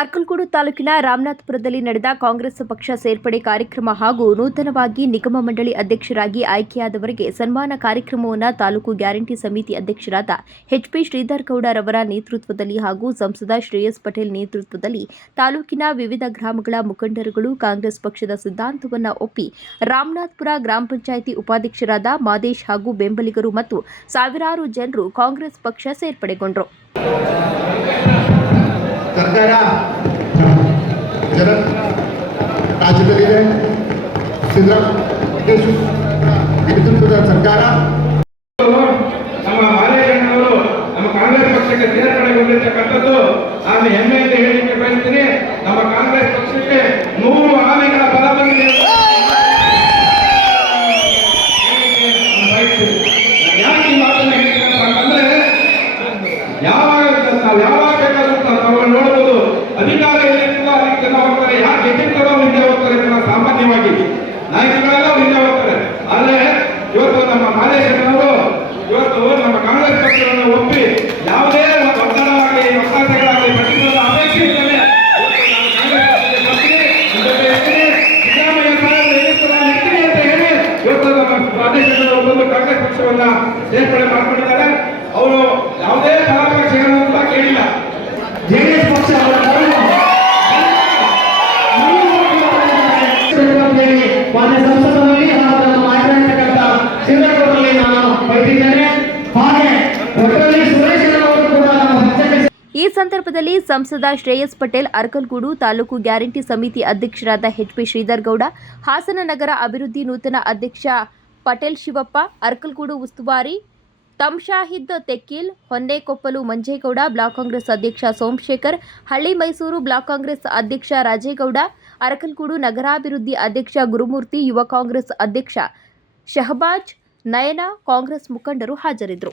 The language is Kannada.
ಅರ್ಕಲ್ಗೂಡು ತಾಲೂಕಿನ ರಾಮನಾಥಪುರದಲ್ಲಿ ನಡೆದ ಕಾಂಗ್ರೆಸ್ ಪಕ್ಷ ಸೇರ್ಪಡೆ ಕಾರ್ಯಕ್ರಮ ಹಾಗೂ ನೂತನವಾಗಿ ನಿಗಮ ಮಂಡಳಿ ಅಧ್ಯಕ್ಷರಾಗಿ ಆಯ್ಕೆಯಾದವರಿಗೆ ಸನ್ಮಾನ ಕಾರ್ಯಕ್ರಮವನ್ನು ತಾಲೂಕು ಗ್ಯಾರಂಟಿ ಸಮಿತಿ ಅಧ್ಯಕ್ಷರಾದ ಎಚ್ಪಿ ಶ್ರೀಧರ್ ಗೌಡರವರ ನೇತೃತ್ವದಲ್ಲಿ ಹಾಗೂ ಸಂಸದ ಶ್ರೇಯಸ್ ಪಟೇಲ್ ನೇತೃತ್ವದಲ್ಲಿ ತಾಲೂಕಿನ ವಿವಿಧ ಗ್ರಾಮಗಳ ಮುಖಂಡರುಗಳು ಕಾಂಗ್ರೆಸ್ ಪಕ್ಷದ ಸಿದ್ಧಾಂತವನ್ನು ಒಪ್ಪಿ ರಾಮನಾಥಪುರ ಗ್ರಾಮ ಪಂಚಾಯಿತಿ ಉಪಾಧ್ಯಕ್ಷರಾದ ಮಾದೇಶ್ ಹಾಗೂ ಬೆಂಬಲಿಗರು ಮತ್ತು ಸಾವಿರಾರು ಜನರು ಕಾಂಗ್ರೆಸ್ ಪಕ್ಷ ಸೇರ್ಪಡೆಗೊಂಡರು. ಸಿದ್ದರಾಮಯ್ಯ ನೇತೃತ್ವದ ಸರ್ಕಾರ. ನಮ್ಮ ನಮ್ಮ ಕಾಂಗ್ರೆಸ್ ಪಕ್ಷಕ್ಕೆ ಸೇರ್ಪಡೆಗೊಂಡಿರ್ತಕ್ಕಂಥದ್ದು ನಾನು ಹೆಮ್ಮೆಯಿಂದ ಹೇಳಲಿಕ್ಕೆ ಬಯಸ್ತೀನಿ. ಪಕ್ಷವನ್ನ ಸೇರ್ಪಡೆ ಮಾಡ್ಕೊಂಡಿದ್ದಾರೆ. ಅವರು ಯಾವುದೇ ಕೂಡ ಕೇಳಿಲ್ಲ. ಜೆಡಿಎಸ್ ಪಕ್ಷ ಮಾನ್ಯ ಸಂಸದರಲ್ಲಿ ಹಾಗೂ ಮಾತನಾಡತಕ್ಕಂಥ ನಾನು ಬಯಸಿದ್ದೇನೆ. ಹಾಗೆ ಒಟ್ಟಲ್ಲಿ ಸುರೇಶ್ ಅವರು ಕೂಡ ನಮ್ಮ ಈ ಸಂದರ್ಭದಲ್ಲಿ ಸಂಸದ ಶ್ರೇಯಸ್ ಪಟೇಲ್ ಅರ್ಕಲ್ಗೂಡು ತಾಲೂಕು ಗ್ಯಾರಂಟಿ ಸಮಿತಿ ಅಧ್ಯಕ್ಷರಾದ ಎಚ್ಪಿ ಶ್ರೀಧರ್ ಗೌಡ ಹಾಸನ ನಗರ ಅಭಿವೃದ್ಧಿ ನೂತನ ಅಧ್ಯಕ್ಷ ಪಟೇಲ್ ಶಿವಪ್ಪ, ಅರ್ಕಲ್ಗೂಡು ಉಸ್ತುವಾರಿ ತಮ್ಶಾಹಿದ್ ತೆಕ್ಕೀಲ್, ಹೊನ್ನೇಕೊಪ್ಪಲು ಮಂಜೇಗೌಡ, ಬ್ಲಾಕ್ ಕಾಂಗ್ರೆಸ್ ಅಧ್ಯಕ್ಷ ಸೋಮಶೇಖರ್, ಹಳ್ಳಿ ಮೈಸೂರು ಬ್ಲಾಕ್ ಕಾಂಗ್ರೆಸ್ ಅಧ್ಯಕ್ಷ ರಾಜೇಗೌಡ, ಅರಕಲ್ಗೂಡು ನಗರಾಭಿವೃದ್ಧಿ ಅಧ್ಯಕ್ಷ ಗುರುಮೂರ್ತಿ, ಯುವ ಕಾಂಗ್ರೆಸ್ ಅಧ್ಯಕ್ಷ ಶಹಬಾಜ್, ನಯನ, ಕಾಂಗ್ರೆಸ್ ಮುಖಂಡರು ಹಾಜರಿದ್ದರು.